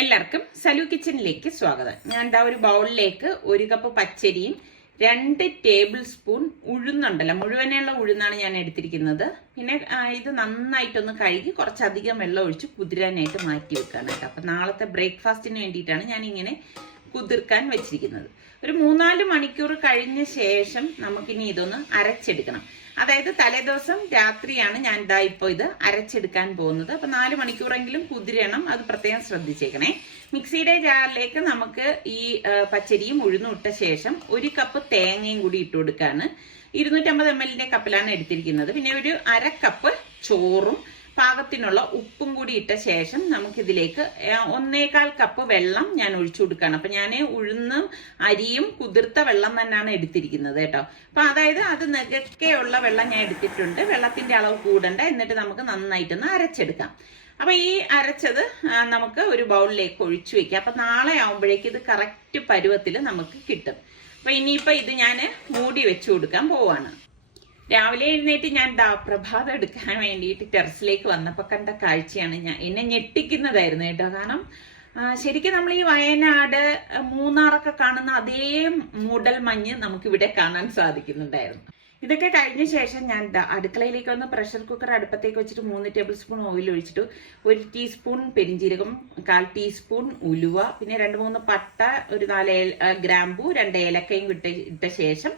എല്ലാവർക്കും സലു കിച്ചണിലേക്ക് സ്വാഗതം. ഞാൻ ഒരു ബൗളിലേക്ക് 1 കപ്പ് പച്ചരിയും 2 ടേബിൾ സ്പൂൺ ഉഴുന്നുണ്ടല്ലോ, മുഴുവനുള്ള ഉഴുന്നാണ് ഞാൻ എടുത്തിരിക്കുന്നത്. പിന്നെ ഇത് നന്നായിട്ടൊന്ന് കഴുകി കുറച്ചധികം വെള്ളം ഒഴിച്ച് കുതിരാനായിട്ട് മാറ്റി വെക്കാണ് കേട്ടോ. അപ്പം നാളത്തെ ബ്രേക്ക്ഫാസ്റ്റിന് വേണ്ടിയിട്ടാണ് ഞാൻ ഇങ്ങനെ കുതിർക്കാൻ വെച്ചിരിക്കുന്നത്. ഒരു 3-4 മണിക്കൂർ കഴിഞ്ഞ ശേഷം നമുക്കിനി ഇതൊന്ന് അരച്ചെടുക്കണം. അതായത് തലേദിവസം രാത്രിയാണ് ഞാൻ ഇപ്പോൾ ഇത് അരച്ചെടുക്കാൻ പോകുന്നത്. അപ്പൊ 4 മണിക്കൂറെങ്കിലും കുതിരണം, അത് പ്രത്യേകം ശ്രദ്ധിച്ചേക്കണേ. മിക്സിയുടെ ജാറിലേക്ക് നമുക്ക് ഈ പച്ചരിയും ഉഴുന്നും ഇട്ട ശേഷം 1 കപ്പ് തേങ്ങയും കൂടി ഇട്ട് കൊടുക്കാണ്. 250 ml കപ്പിലാണ് എടുത്തിരിക്കുന്നത്. പിന്നെ ഒരു 1/2 കപ്പ് ചോറും പാകത്തിനുള്ള ഉപ്പും കൂടി ഇട്ട ശേഷം നമുക്കിതിലേക്ക് 1/4 കപ്പ് വെള്ളം ഞാൻ ഒഴിച്ചു കൊടുക്കുകയാണ്. അപ്പൊ ഞാൻ ഉഴുന്നും അരിയും കുതിർത്ത വെള്ളം തന്നെയാണ് എടുത്തിരിക്കുന്നത് കേട്ടോ. അപ്പൊ അതായത് അത് നികക്കെയുള്ള വെള്ളം ഞാൻ എടുത്തിട്ടുണ്ട്. വെള്ളത്തിന്റെ അളവ് കൂടണ്ട. എന്നിട്ട് നമുക്ക് നന്നായിട്ടൊന്ന് അരച്ചെടുക്കാം. അപ്പൊ ഈ അരച്ചത് നമുക്ക് ഒരു ബൗളിലേക്ക് ഒഴിച്ചു വെക്കാം. അപ്പൊ നാളെ ആവുമ്പോഴേക്ക് ഇത് കറക്റ്റ് പരുവത്തിൽ നമുക്ക് കിട്ടും. അപ്പൊ ഇനിയിപ്പോ ഇത് ഞാൻ മൂടി വെച്ചു കൊടുക്കാൻ പോവാണ്. രാവിലെ എഴുന്നേറ്റ് ഞാൻ പ്രഭാതം എടുക്കാൻ വേണ്ടിയിട്ട് ടെറസിലേക്ക് വന്നപ്പോൾ കണ്ട കാഴ്ചയാണ് എന്നെ ഞെട്ടിക്കുന്നതായിരുന്നു കേട്ടോ. കാരണം ശരിക്കും നമ്മൾ ഈ വയനാട് മൂന്നാറൊക്കെ കാണുന്ന അതേ മൂടൽ മഞ്ഞ് നമുക്കിവിടെ കാണാൻ സാധിക്കുന്നുണ്ടായിരുന്നു. ഇതൊക്കെ കഴിഞ്ഞ ശേഷം ഞാൻ അടുക്കളയിലേക്ക് വന്ന് പ്രഷർ കുക്കർ അടുപ്പത്തേക്ക് വെച്ചിട്ട് 3 ടേബിൾ സ്പൂൺ ഓയിൽ ഒഴിച്ചിട്ട് 1 ടീസ്പൂൺ പെരിഞ്ജീരകം, 1/4 ടീസ്പൂൺ ഉലുവ, പിന്നെ 2-3 പട്ട, ഒരു 4 ഗ്രാമ്പൂ, 2 ഏലക്കയും ഇട്ട ശേഷം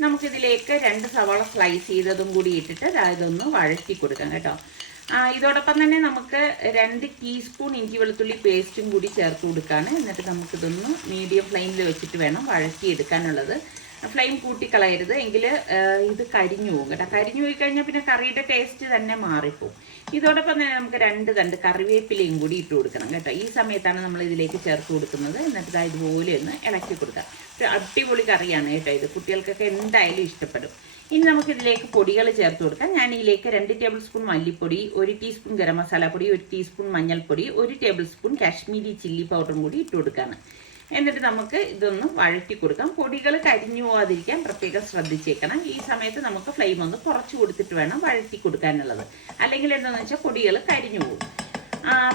നമുക്കിതിലേക്ക് 2 സവാള സ്ലൈസ് ചെയ്തതും കൂടി ഇട്ടിട്ട് ഇതൊന്ന് വഴറ്റി കൊടുക്കാം കേട്ടോ. ഇതോടൊപ്പം തന്നെ നമുക്ക് 2 ടീസ്പൂൺ ഇഞ്ചി വെളുത്തുള്ളി പേസ്റ്റും കൂടി ചേർത്ത് കൊടുക്കുകയാണ്. എന്നിട്ട് നമുക്കിതൊന്ന് മീഡിയം ഫ്ലെയിമിൽ വെച്ചിട്ട് വേണം വഴറ്റി എടുക്കാനുള്ളത്. ഫ്ലെയിം കൂട്ടിക്കളയരുത്, എങ്കിൽ ഇത് കരിഞ്ഞു പോകും കേട്ടോ. കരിഞ്ഞു പോയി കഴിഞ്ഞാൽ പിന്നെ കറിയുടെ ടേസ്റ്റ് തന്നെ മാറിപ്പോവും. ഇതോടൊപ്പം തന്നെ നമുക്ക് 2 തണ്ട് കറിവേപ്പിലയും കൂടി ഇട്ട് കൊടുക്കണം കേട്ടോ. ഈ സമയത്താണ് നമ്മൾ ഇതിലേക്ക് ചേർത്ത് കൊടുക്കുന്നത്. എന്നിട്ട് ഇതുപോലെ ഒന്ന് ഇളക്കി കൊടുക്കാം. ഒരു അടിപൊളി കറിയാണ് കേട്ടോ ഇത്. കുട്ടികൾക്കൊക്കെ എന്തായാലും ഇഷ്ടപ്പെടും. ഇനി നമുക്ക് ഇതിലേക്ക് പൊടികൾ ചേർത്ത് കൊടുക്കാം. ഞാൻ ഇതിലേക്ക് 2 ടേബിൾ സ്പൂൺ മല്ലിപ്പൊടി, 1 ടീസ്പൂൺ ഗരം മസാല പൊടി, 1 ടീസ്പൂൺ മഞ്ഞൾപ്പൊടി, 1 ടേബിൾ സ്പൂൺ കാശ്മീരി ചില്ലി പൗഡറും കൂടി ഇട്ട് കൊടുക്കാണ്. എന്നിട്ട് നമുക്ക് ഇതൊന്ന് വഴറ്റി കൊടുക്കാം. പൊടികൾ കരിഞ്ഞു പോകാതിരിക്കാൻ പ്രത്യേകം ശ്രദ്ധിച്ചേക്കണം. ഈ സമയത്ത് നമുക്ക് ഫ്ലെയിം ഒന്ന് കുറച്ച് കൊടുത്തിട്ട് വേണം വഴറ്റി കൊടുക്കാനുള്ളത്. അല്ലെങ്കിൽ എന്താണെന്ന് വെച്ചാൽ പൊടികൾ കരിഞ്ഞു പോകും.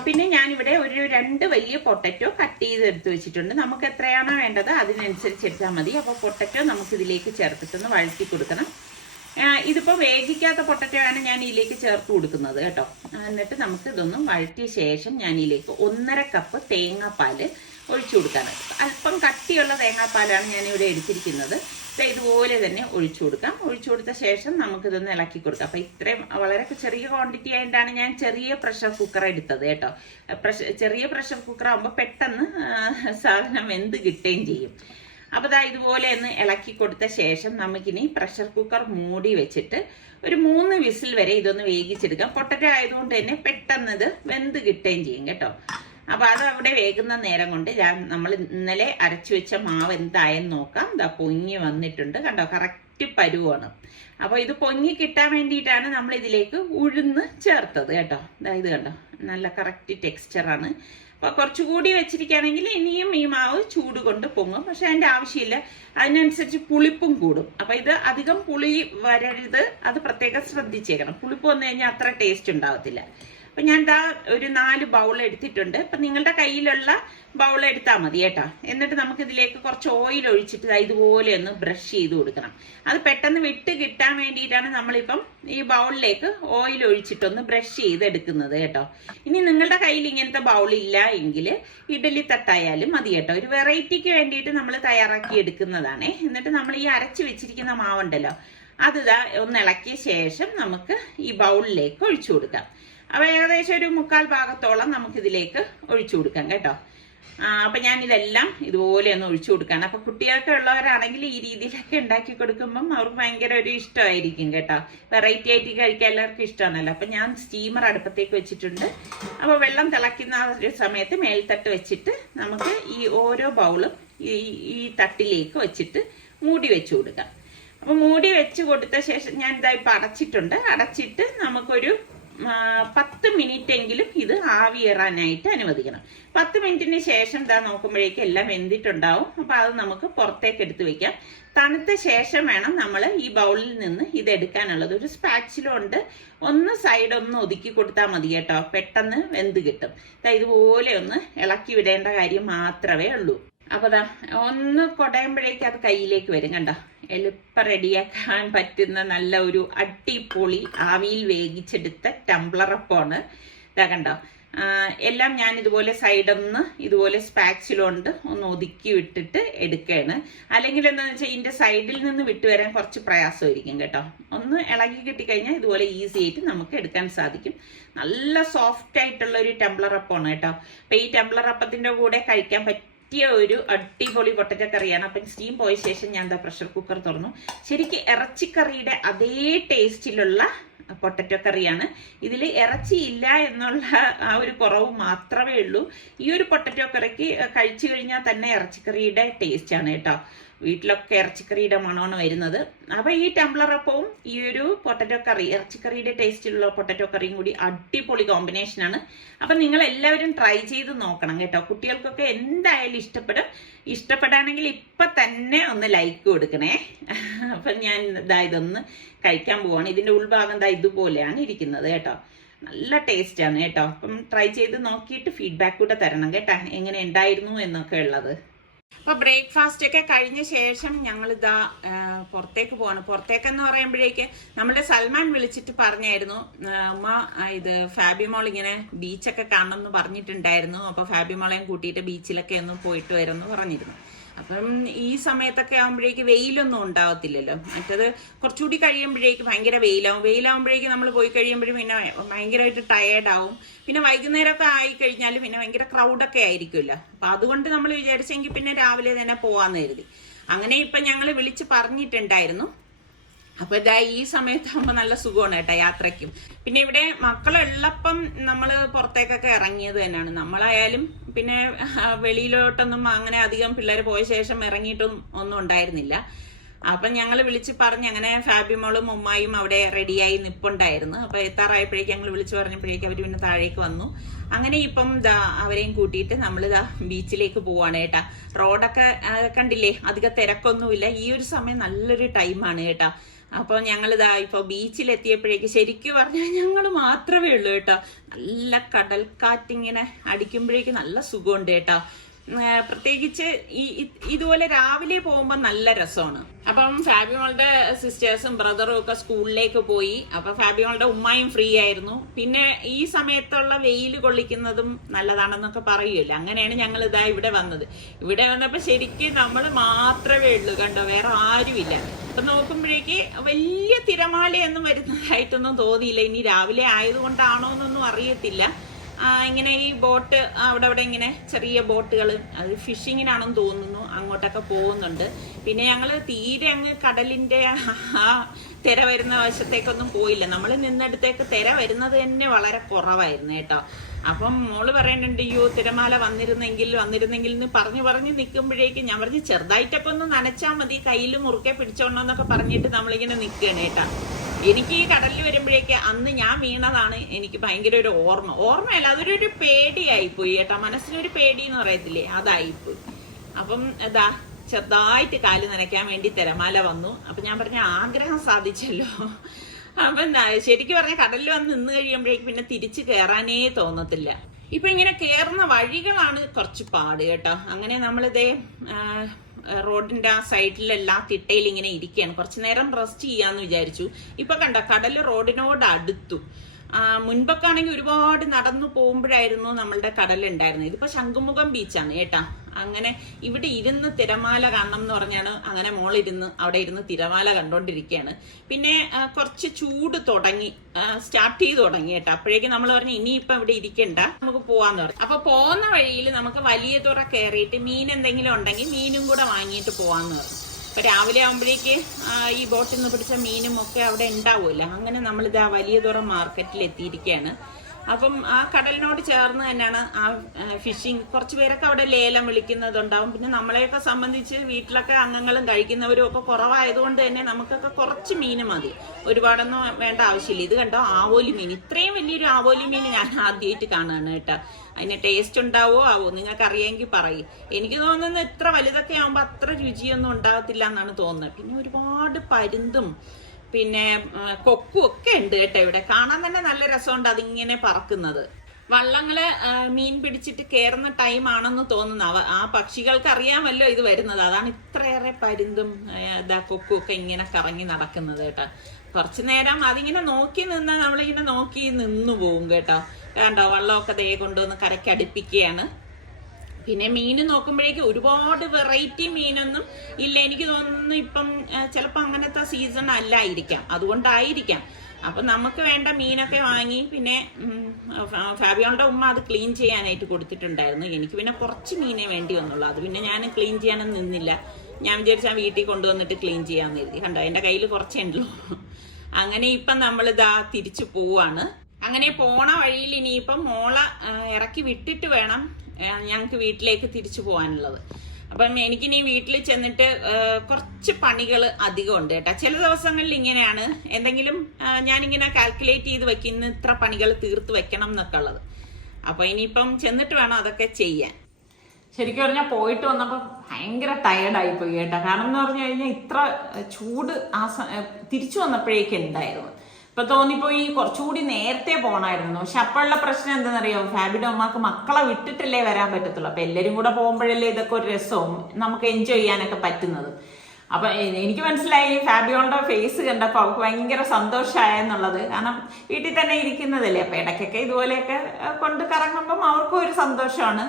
പിന്നെ ഞാനിവിടെ ഒരു 2 വലിയ പൊട്ടറ്റോ കട്ട് ചെയ്ത് എടുത്ത് വെച്ചിട്ടുണ്ട്. നമുക്ക് എത്രയാണോ വേണ്ടത് അതിനനുസരിച്ച് എടുത്താൽ മതി. അപ്പോൾ പൊട്ടറ്റോ നമുക്ക് ഇതിലേക്ക് ചേർത്തിട്ടൊന്ന് വഴറ്റി കൊടുക്കണം. ഇതിപ്പോൾ വേവിക്കാത്ത പൊട്ടറ്റോയാണ് ഞാൻ ഇതിലേക്ക് ചേർത്ത് കൊടുക്കുന്നത് കേട്ടോ. എന്നിട്ട് നമുക്ക് ഇതൊന്ന് വഴറ്റിയ ശേഷം ഞാൻ ഇതിലേക്ക് 1.5 കപ്പ് തേങ്ങാപ്പാൽ ഒഴിച്ചു കൊടുക്കാണ്. അല്പം കട്ടിയുള്ള തേങ്ങാപ്പാലാണ് ഞാനിവിടെ എടുത്തിരിക്കുന്നത്. ഇതുപോലെ തന്നെ ഒഴിച്ചു കൊടുക്കാം. ഒഴിച്ചു കൊടുത്ത ശേഷം നമുക്കിതൊന്ന് ഇളക്കി കൊടുക്കാം. അപ്പം ഇത്രയും വളരെ ചെറിയ ക്വാണ്ടിറ്റി ആയിട്ടാണ് ഞാൻ ചെറിയ പ്രഷർ കുക്കർ എടുത്തത് കേട്ടോ. ചെറിയ പ്രഷർ കുക്കർ ആകുമ്പോൾ പെട്ടെന്ന് സാധനം വെന്ത് കിട്ടുകയും ചെയ്യും. അപ്പോൾ ഇതുപോലെ ഒന്ന് ഇളക്കി കൊടുത്ത ശേഷം നമുക്കിനി പ്രഷർ കുക്കർ മൂടി വെച്ചിട്ട് ഒരു 3 വിസിൽ വരെ ഇതൊന്ന് വേവിച്ചെടുക്കാം. പൊട്ടറ്റോ ആയതുകൊണ്ട് തന്നെ പെട്ടെന്ന് ഇത് വെന്ത് കിട്ടുകയും ചെയ്യും കേട്ടോ. അപ്പൊ അത് അവിടെ വേകുന്ന നേരം കൊണ്ട് നമ്മൾ ഇന്നലെ അരച്ചു വെച്ച മാവ് എന്തായെന്ന് നോക്കാം. പൊങ്ങി വന്നിട്ടുണ്ട് കണ്ടോ, കറക്റ്റ് പരുവാണ്. അപ്പൊ ഇത് പൊങ്ങി കിട്ടാൻ വേണ്ടിയിട്ടാണ് നമ്മൾ ഇതിലേക്ക് ഉഴുന്ന് ചേർത്തത് കേട്ടോ. ഇത് കണ്ടോ, നല്ല കറക്റ്റ് ടെക്സ്ചറാണ്. അപ്പൊ കുറച്ചുകൂടി വെച്ചിരിക്കുകയാണെങ്കിൽ ഇനിയും ഈ മാവ് ചൂട് കൊണ്ട് പൊങ്ങും. പക്ഷെ അതിന്റെ ആവശ്യമില്ല, അതിനനുസരിച്ച് പുളിപ്പും കൂടും. അപ്പൊ ഇത് അധികം പുളി വരരുത്, അത് പ്രത്യേകം ശ്രദ്ധിച്ചേക്കണം. പുളിപ്പ് വന്നു കഴിഞ്ഞാൽ അത്ര ടേസ്റ്റ് ഉണ്ടാവത്തില്ല. അപ്പൊ ഞാൻ ഒരു 4 ബൗൾ എടുത്തിട്ടുണ്ട്. അപ്പൊ നിങ്ങളുടെ കയ്യിലുള്ള ബൗൾ എടുത്താൽ മതി കേട്ടോ. എന്നിട്ട് നമുക്ക് ഇതിലേക്ക് കുറച്ച് ഓയിൽ ഒഴിച്ചിട്ട് ഇതുപോലെ ഒന്ന് ബ്രഷ് ചെയ്ത് കൊടുക്കണം. അത് പെട്ടെന്ന് വിട്ട് കിട്ടാൻ വേണ്ടിയിട്ടാണ് നമ്മളിപ്പം ഈ ബൗളിലേക്ക് ഓയിൽ ഒഴിച്ചിട്ടൊന്ന് ബ്രഷ് ചെയ്ത് എടുക്കുന്നത് കേട്ടോ. ഇനി നിങ്ങളുടെ കയ്യിൽ ഇങ്ങനത്തെ ബൗൾ ഇല്ല എങ്കിൽ ഇഡലി തട്ടായാലും മതി കേട്ടോ. ഒരു വെറൈറ്റിക്ക് വേണ്ടിയിട്ട് നമ്മൾ തയ്യാറാക്കി എടുക്കുന്നതാണ്. എന്നിട്ട് നമ്മൾ ഈ അരച്ച് വെച്ചിരിക്കുന്ന മാവുണ്ടല്ലോ, അത് ഒന്ന് ഇളക്കിയ ശേഷം നമുക്ക് ഈ ബൗളിലേക്ക് ഒഴിച്ചു കൊടുക്കാം. അപ്പൊ ഏകദേശം ഒരു 1/4 ഭാഗത്തോളം നമുക്കിതിലേക്ക് ഒഴിച്ചു കൊടുക്കാം കേട്ടോ. അപ്പൊ ഞാൻ ഇതെല്ലാം ഇതുപോലെ ഒന്ന് ഒഴിച്ചു കൊടുക്കാണ്. അപ്പൊ കുട്ടികൾക്ക് ഉള്ളവരാണെങ്കിൽ ഈ രീതിയിലൊക്കെ ഉണ്ടാക്കി കൊടുക്കുമ്പം അവർക്ക് ഭയങ്കര ഒരു ഇഷ്ടമായിരിക്കും കേട്ടോ. വെറൈറ്റി ആയിട്ട് കഴിക്കാൻ എല്ലാവർക്കും ഇഷ്ടമാണല്ലോ. അപ്പൊ ഞാൻ സ്റ്റീമർ അടുപ്പത്തേക്ക് വെച്ചിട്ടുണ്ട്. അപ്പൊ വെള്ളം തിളയ്ക്കുന്ന ഒരു സമയത്ത് മേൽത്തട്ട് വെച്ചിട്ട് നമുക്ക് ഈ ഓരോ ബൗളും ഈ തട്ടിലേക്ക് വെച്ചിട്ട് മൂടി വെച്ചു കൊടുക്കാം. അപ്പൊ മൂടി വെച്ച് കൊടുത്ത ശേഷം ഞാൻ ഇപ്പൊ അടച്ചിട്ടുണ്ട്. അടച്ചിട്ട് നമുക്കൊരു 10 മിനിറ്റ് എങ്കിലും ഇത് ആവിയേറാനായിട്ട് അനുവദിക്കണം. 10 മിനിറ്റിന് ശേഷം ഇതാ നോക്കുമ്പോഴേക്കും എല്ലാം വെന്തിട്ടുണ്ടാവും. അപ്പൊ അത് നമുക്ക് പുറത്തേക്ക് എടുത്ത് വെക്കാം. തണുത്ത ശേഷം വേണം നമ്മൾ ഈ ബൗളിൽ നിന്ന് ഇത് എടുക്കാനുള്ളത്. ഒരു സ്പാച്ചിലുണ്ട്, ഒന്ന് സൈഡ് ഒന്ന് ഒതുക്കി കൊടുത്താൽ മതി കേട്ടോ, പെട്ടെന്ന് വെന്ത് കിട്ടും. ഇതുപോലെ ഒന്ന് ഇളക്കി വിടേണ്ട കാര്യം മാത്രമേ ഉള്ളൂ. അപ്പൊ ദാ ഒന്ന് കുടയുമ്പോഴേക്ക് അത് കയ്യിലേക്ക് വരും. കണ്ടോ, എളുപ്പം റെഡിയാക്കാൻ പറ്റുന്ന നല്ല ഒരു അടിപൊളി ആവിയിൽ വേവിച്ചെടുത്ത ടംബ്ലറപ്പമാണ്. ഇതാ കണ്ടോ, എല്ലാം ഞാൻ ഇതുപോലെ സൈഡൊന്ന് ഇതുപോലെ സ്പാച്ചിലുണ്ട് ഒന്ന് ഒതുക്കി വിട്ടിട്ട് എടുക്കുകയാണ്. അല്ലെങ്കിൽ എന്താണെന്ന് വെച്ചാൽ ഇതിന്റെ സൈഡിൽ നിന്ന് വിട്ടുവരാൻ കുറച്ച് പ്രയാസമായിരിക്കും കേട്ടോ. ഒന്ന് ഇളകി കിട്ടിക്കഴിഞ്ഞാൽ ഇതുപോലെ ഈസി ആയിട്ട് നമുക്ക് എടുക്കാൻ സാധിക്കും. നല്ല സോഫ്റ്റ് ആയിട്ടുള്ള ഒരു ടംബ്ലറപ്പമാണ് കേട്ടോ. അപ്പൊ ഈ ടംബ്ലറപ്പത്തിന്റെ കൂടെ കഴിക്കാൻ പറ്റിയ ഒരു അടിപൊളി പൊട്ടറ്റോ കറിയാണ്. അപ്പം സ്റ്റീം പോയ ശേഷം ഞാൻ എന്താ പ്രഷർ കുക്കർ തുറന്നു. ശരിക്കും ഇറച്ചിക്കറിയുടെ അതേ ടേസ്റ്റിലുള്ള പൊട്ടറ്റോ കറിയാണ്. ഇതിൽ ഇറച്ചിയില്ല എന്നുള്ള ആ ഒരു കുറവ് മാത്രമേ ഉള്ളൂ. ഈ ഒരു പൊട്ടറ്റോ കറിക്ക് കഴിച്ചു കഴിഞ്ഞാൽ തന്നെ ഇറച്ചിക്കറിയുടെ ടേസ്റ്റ് ആണ് കേട്ടോ. വീട്ടിലൊക്കെ ഇറച്ചിക്കറിയുടെ മണമാണ് വരുന്നത്. അപ്പൊ ഈ ടംബ്ലറപ്പവും ഈ ഒരു പൊട്ടറ്റോ കറി, ഇറച്ചിക്കറിയുടെ ടേസ്റ്റിലുള്ള പൊട്ടറ്റോ കറിയും കൂടി അടിപൊളി കോമ്പിനേഷനാണ്. അപ്പൊ നിങ്ങൾ എല്ലാവരും ട്രൈ ചെയ്ത് നോക്കണം കേട്ടോ. കുട്ടികൾക്കൊക്കെ എന്തായാലും ഇഷ്ടപ്പെടും. ഇഷ്ടപ്പെടാണെങ്കിൽ ഇപ്പൊ തന്നെ ഒന്ന് ലൈക്ക് കൊടുക്കണേ. അപ്പൊ ഞാൻ ഇതൊന്ന് കഴിക്കാൻ പോവാണ്. ഇതിന്റെ ഉൾഭാഗം ഇതുപോലെയാണ് ഇരിക്കുന്നത് കേട്ടോ. നല്ല ടേസ്റ്റ് ആണ് കേട്ടോ. അപ്പം ട്രൈ ചെയ്ത് നോക്കിയിട്ട് ഫീഡ്ബാക്ക് കൂടെ തരണം കേട്ടോ, എങ്ങനെ ഉണ്ടായിരുന്നു എന്നൊക്കെ ഉള്ളത്. അപ്പൊ ബ്രേക്ക്ഫാസ്റ്റ് ഒക്കെ കഴിഞ്ഞ ശേഷം ഞങ്ങൾ ഇതാ പുറത്തേക്ക് പോവാണ്. പുറത്തേക്കെന്ന് പറയുമ്പോഴേക്ക് നമ്മുടെ സൽമാൻ വിളിച്ചിട്ട് പറഞ്ഞായിരുന്നു, അമ്മ ഇത് ഫാബിമോൾ ഇങ്ങനെ ബീച്ചൊക്കെ കാണണം എന്ന് പറഞ്ഞിട്ടുണ്ടായിരുന്നു. അപ്പൊ ഫാബിമോളെയും കൂട്ടിയിട്ട് ബീച്ചിലൊക്കെ ഒന്ന് പോയിട്ട് വരുമെന്ന് പറഞ്ഞിരുന്നു. അപ്പം ഈ സമയത്തൊക്കെ ആകുമ്പോഴേക്ക് വെയിലൊന്നും ഉണ്ടാവത്തില്ലല്ലോ. മറ്റത് കുറച്ചുകൂടി കഴിയുമ്പോഴേക്ക് ഭയങ്കര വെയിലാവുമ്പോഴേക്ക് നമ്മൾ പോയി കഴിയുമ്പോഴും പിന്നെ ഭയങ്കരമായിട്ട് ടയേർഡാവും. പിന്നെ വൈകുന്നേരമൊക്കെ ആയി കഴിഞ്ഞാൽ പിന്നെ ഭയങ്കര ക്രൗഡൊക്കെ ആയിരിക്കുമല്ലോ. അപ്പൊ അതുകൊണ്ട് നമ്മൾ വിചാരിച്ചെങ്കിൽ പിന്നെ രാവിലെ തന്നെ പോവാന്ന് കരുതി. അങ്ങനെ ഇപ്പൊ ഞങ്ങൾ വിളിച്ച് പറഞ്ഞിട്ടുണ്ടായിരുന്നു. അപ്പൊ ഇതാ ഈ സമയത്താകുമ്പോ നല്ല സുഖമാണ് കേട്ടോ യാത്രയ്ക്കും. പിന്നെ ഇവിടെ മക്കളുള്ളപ്പം നമ്മൾ പുറത്തേക്കൊക്കെ ഇറങ്ങിയത് തന്നെയാണ്. നമ്മളായാലും പിന്നെ വെളിയിലോട്ടൊന്നും അങ്ങനെ അധികം പിള്ളേർ പോയ ശേഷം ഇറങ്ങിയിട്ടും ഒന്നും ഉണ്ടായിരുന്നില്ല. അപ്പൊ ഞങ്ങൾ വിളിച്ച് പറഞ്ഞ് അങ്ങനെ ഫാബിമോളും ഉമ്മായും അവിടെ റെഡിയായി നിപ്പുണ്ടായിരുന്നു. അപ്പൊ എത്താറായപ്പോഴേക്കും ഞങ്ങൾ വിളിച്ചു പറഞ്ഞപ്പോഴേക്കും അവർ പിന്നെ താഴേക്ക് വന്നു. അങ്ങനെ ഇപ്പം അവരെയും കൂട്ടിയിട്ട് നമ്മളിതാ ബീച്ചിലേക്ക് പോവാണ് കേട്ടാ. റോഡൊക്കെ കണ്ടില്ലേ, അധികം തിരക്കൊന്നുമില്ല. ഈ ഒരു സമയം നല്ലൊരു ടൈമാണ് കേട്ടാ. അപ്പൊ ഞങ്ങളിതാ ഇപ്പൊ ബീച്ചിലെത്തിയപ്പോഴേക്ക് ശരിക്കും പറഞ്ഞാൽ ഞങ്ങൾ മാത്രമേ ഉള്ളൂ കേട്ടോ. നല്ല കടൽക്കാറ്റിങ്ങനെ അടിക്കുമ്പോഴേക്ക് നല്ല സുഖമുണ്ട് കേട്ടോ. പ്രത്യേകിച്ച് ഇതുപോലെ രാവിലെ പോകുമ്പോൾ നല്ല രസമാണ്. അപ്പം ഫാബിമോളുടെ സിസ്റ്റേഴ്സും ബ്രദറും ഒക്കെ സ്കൂളിലേക്ക് പോയി. അപ്പൊ ഫാബിമോളുടെ ഉമ്മായും ഫ്രീ ആയിരുന്നു. പിന്നെ ഈ സമയത്തുള്ള വെയിൽ കൊള്ളിക്കുന്നതും നല്ലതാണെന്നൊക്കെ പറയുമല്ലോ. അങ്ങനെയാണ് ഞങ്ങൾ ഇതാ ഇവിടെ വന്നത്. ഇവിടെ വന്നപ്പോ ശരിക്കും നമ്മൾ മാത്രമേ ഉള്ളൂ കണ്ടോ, വേറെ ആരുമില്ല. അപ്പൊ നോക്കുമ്പോഴേക്ക് വലിയ തിരമാലയൊന്നും വരുന്നതായിട്ടൊന്നും തോന്നിയില്ല. ഇനി രാവിലെ ആയതുകൊണ്ടാണോ എന്നൊന്നും അറിയത്തില്ല. ഇങ്ങനെ ഈ ബോട്ട് അവിടെ ഇങ്ങനെ ചെറിയ ബോട്ടുകൾ, അത് ഫിഷിങ്ങിനാണെന്ന് തോന്നുന്നു, അങ്ങോട്ടൊക്കെ പോകുന്നുണ്ട്. പിന്നെ ഞങ്ങൾ തീരെ അങ്ങ് കടലിന്റെ ആ തിര വരുന്ന വശത്തേക്കൊന്നും പോയില്ല. നമ്മൾ നിന്നിടത്തേക്ക് തിര വരുന്നത് തന്നെ വളരെ കുറവായിരുന്നു കേട്ടോ. അപ്പം മോള് പറയുന്നുണ്ട്, അയ്യോ തിരമാല വന്നിരുന്നെങ്കിൽ എന്ന് പറഞ്ഞ് നിൽക്കുമ്പോഴേക്കും ഞാൻ പറഞ്ഞു ചെറുതായിട്ടൊക്കെ ഒന്ന് നനച്ചാൽ മതി, കയ്യിൽ മുറുക്കെ പിടിച്ചോണ്ടോന്നൊക്കെ പറഞ്ഞിട്ട് നമ്മളിങ്ങനെ നിൽക്കുകയാണ് കേട്ടാ. എനിക്ക് ഈ കടലിൽ വരുമ്പോഴേക്ക് അന്ന് ഞാൻ വീണതാണ് എനിക്ക് ഭയങ്കര ഒരു ഓർമ്മയല്ല, അതൊരു പേടിയായിപ്പോയി കേട്ടോ. മനസ്സിലൊരു പേടി എന്ന് പറയത്തില്ലേ, അതായിപ്പോയി. അപ്പം ഇതാ ചെറുതായിട്ട് കാല് നനയ്ക്കാൻ വേണ്ടി തിരമാല വന്നു. അപ്പൊ ഞാൻ പറഞ്ഞ ആഗ്രഹം സാധിച്ചല്ലോ. അപ്പൊ ശരിക്കും പറഞ്ഞ കടലിൽ വന്ന് നിന്ന് കഴിയുമ്പോഴേക്ക് പിന്നെ തിരിച്ചു കയറാനേ തോന്നത്തില്ല. ഇപ്പൊ ഇങ്ങനെ കയറുന്ന വഴികളാണ് കുറച്ച് പാട് കേട്ടോ. അങ്ങനെ നമ്മളിതേ റോഡിന്റെ ആ സൈഡിലെല്ലാം തിട്ടയിൽ ഇങ്ങനെ ഇരിക്കുകയാണ്. കുറച്ചു നേരം റെസ്റ്റ് ചെയ്യാന്ന് വിചാരിച്ചു. ഇപ്പൊ കണ്ട കടല് റോഡിനോട് അടുത്തു. മുൻപൊക്കെ ആണെങ്കിൽ ഒരുപാട് നടന്നു പോകുമ്പോഴായിരുന്നു നമ്മളുടെ കടലുണ്ടായിരുന്നത്. ഇതിപ്പോ ശംഖുമുഖം ബീച്ചാണ് കേട്ടാ. അങ്ങനെ ഇവിടെ ഇരുന്ന് തിരമാല കാണണം എന്ന് പറഞ്ഞാണ് അങ്ങനെ മോളിരുന്ന് അവിടെ ഇരുന്ന് തിരമാല കണ്ടോണ്ടിരിക്കുകയാണ്. പിന്നെ കുറച്ച് ചൂട് സ്റ്റാർട്ട് ചെയ്ത് തുടങ്ങി കേട്ടോ. അപ്പോഴേക്കും നമ്മൾ പറഞ്ഞു ഇനിയിപ്പം ഇവിടെ ഇരിക്കണ്ട, നമുക്ക് പോവാന്ന് പറഞ്ഞു. അപ്പൊ പോകുന്ന വഴിയിൽ നമുക്ക് വലിയ തുറ കയറിയിട്ട് മീൻ എന്തെങ്കിലും ഉണ്ടെങ്കിൽ മീനും കൂടെ വാങ്ങിയിട്ട് പോവാന്ന് പറഞ്ഞു. അപ്പൊ രാവിലെ ആകുമ്പോഴേക്ക് ഈ ബോട്ടിൽ നിന്ന് പിടിച്ച മീനും ഒക്കെ അവിടെ ഉണ്ടാവുമല്ലോ. അങ്ങനെ നമ്മളിത് വലിയ തുറ മാർക്കറ്റിൽ എത്തിയിരിക്കുകയാണ്. അപ്പം ആ കടലിനോട് ചേർന്ന് തന്നെയാണ് ആ ഫിഷിങ്. കുറച്ച് പേരൊക്കെ അവിടെ ലേലം വിളിക്കുന്നതുണ്ടാവും. പിന്നെ നമ്മളെയൊക്കെ സംബന്ധിച്ച് വീട്ടിലൊക്കെ അംഗങ്ങളും കഴിക്കുന്നവരും ഒക്കെ കുറവായതുകൊണ്ട് തന്നെ നമുക്കൊക്കെ കുറച്ച് മീൻ മതി, ഒരുപാടൊന്നും വേണ്ട ആവശ്യമില്ല. ഇത് കണ്ടോ, ആവോലി മീൻ. ഇത്രയും വലിയൊരു ആവോലി മീൻ ഞാൻ ആദ്യമായിട്ട് കാണുകയാണ് കേട്ടോ. അതിന് ടേസ്റ്റ് ഉണ്ടാവോ നിങ്ങൾക്ക് അറിയാമെങ്കിൽ പറയും. എനിക്ക് തോന്നുന്നത് ഇത്ര വലുതൊക്കെ ആകുമ്പോൾ അത്ര രുചിയൊന്നും ഉണ്ടാകത്തില്ല എന്നാണ് തോന്നുന്നത്. പിന്നെ ഒരുപാട് പരുന്തും പിന്നെ കൊക്കും ഒക്കെ ഉണ്ട് കേട്ടോ. ഇവിടെ കാണാൻ തന്നെ നല്ല രസമുണ്ട് അതിങ്ങനെ പറക്കുന്നത്. വള്ളങ്ങള് മീൻ പിടിച്ചിട്ട് കയറുന്ന ടൈം ആണെന്ന് തോന്നുന്നു. ആ പക്ഷികൾക്ക് അറിയാമല്ലോ ഇത് വരുന്നത്. അതാണ് ഇത്രയേറെ പരുന്തും കൊക്കും ഒക്കെ ഇങ്ങനെ കറങ്ങി നടക്കുന്നത് കേട്ടോ. കുറച്ചു നേരം അതിങ്ങനെ നോക്കി നിന്നാൽ നമ്മളിങ്ങനെ നോക്കി നിന്നു പോകും കേട്ടോ. കണ്ടോ, വള്ളമൊക്കെ ദേ കൊണ്ടുവന്ന് കരയ്ക്കടുപ്പിക്കുകയാണ്. പിന്നെ മീൻ നോക്കുമ്പോഴേക്കും ഒരുപാട് വെറൈറ്റി മീനൊന്നും ഇല്ല. എനിക്ക് തോന്നുന്നു ഇപ്പം ചിലപ്പോൾ അങ്ങനത്തെ സീസൺ അല്ലായിരിക്കാം, അതുകൊണ്ടായിരിക്കാം. അപ്പം നമുക്ക് വേണ്ട മീനൊക്കെ വാങ്ങി പിന്നെ ഫാബിയോളുടെ ഉമ്മ അത് ക്ലീൻ ചെയ്യാനായിട്ട് കൊടുത്തിട്ടുണ്ടായിരുന്നു. എനിക്ക് പിന്നെ കുറച്ച് മീനേ വേണ്ടി വന്നുള്ളൂ. അത് പിന്നെ ഞാൻ ക്ലീൻ ചെയ്യാനൊന്നും നിന്നില്ല. ഞാൻ വിചാരിച്ചാൽ വീട്ടിൽ കൊണ്ടുവന്നിട്ട് ക്ലീൻ ചെയ്യാമെന്ന് കരുതി. കണ്ടോ, എൻ്റെ കയ്യിൽ കുറച്ചേ ഉള്ളൂ. അങ്ങനെ ഇപ്പം നമ്മളിതാ തിരിച്ചു പോവാണ്. അങ്ങനെ പോണ വഴിയിൽ ഇനിയിപ്പം മോളെ ഇറക്കി വിട്ടിട്ട് വേണം ഞങ്ങൾക്ക് വീട്ടിലേക്ക് തിരിച്ചു പോകാനുള്ളത്. അപ്പം എനിക്കിനി വീട്ടിൽ ചെന്നിട്ട് കുറച്ച് പണികൾ അധികം ഉണ്ട് കേട്ടോ. ചില ദിവസങ്ങളിൽ ഇങ്ങനെയാണ്, എന്തെങ്കിലും ഞാനിങ്ങനെ കാൽക്കുലേറ്റ് ചെയ്ത് വെക്കുന്ന ഇത്ര പണികൾ തീർത്ത് വെക്കണം എന്നൊക്കെ ഉള്ളത്. അപ്പൊ ഇനിയിപ്പം ചെന്നിട്ട് വേണം അതൊക്കെ ചെയ്യാൻ. ശരിക്കും പറഞ്ഞാൽ പോയിട്ട് വന്നപ്പോൾ ഭയങ്കര ടയർഡായി പോയി കേട്ടോ. കാരണം എന്ന് പറഞ്ഞു കഴിഞ്ഞാൽ ഇത്ര ചൂട് തിരിച്ചു വന്നപ്പോഴേക്കും ഉണ്ടായിരുന്നു. ഇപ്പൊ തോന്നിപ്പോയി കുറച്ചുകൂടി നേരത്തെ പോകണമായിരുന്നു. പക്ഷെ അപ്പോഴുള്ള പ്രശ്നം എന്താണെന്നറിയോ, ഫാബിയുടെ അമ്മക്ക് മക്കളെ വിട്ടിട്ടല്ലേ വരാൻ പറ്റത്തുള്ളൂ. അപ്പൊ എല്ലാരും കൂടെ പോകുമ്പോഴല്ലേ ഇതൊക്കെ ഒരു രസവും നമുക്ക് എൻജോയ് ചെയ്യാനൊക്കെ പറ്റുന്നത്. അപ്പൊ എനിക്ക് മനസ്സിലായി, ഫാബിയോളുടെ ഫേസ് കണ്ടപ്പോ അവർക്ക് ഭയങ്കര സന്തോഷമായെന്നുള്ളത്. കാരണം വീട്ടിൽ തന്നെ ഇരിക്കുന്നതല്ലേ, അപ്പൊ ഇടയ്ക്കൊക്കെ ഇതുപോലെയൊക്കെ കൊണ്ട് കറങ്ങുമ്പം അവർക്കും ഒരു സന്തോഷമാണ്.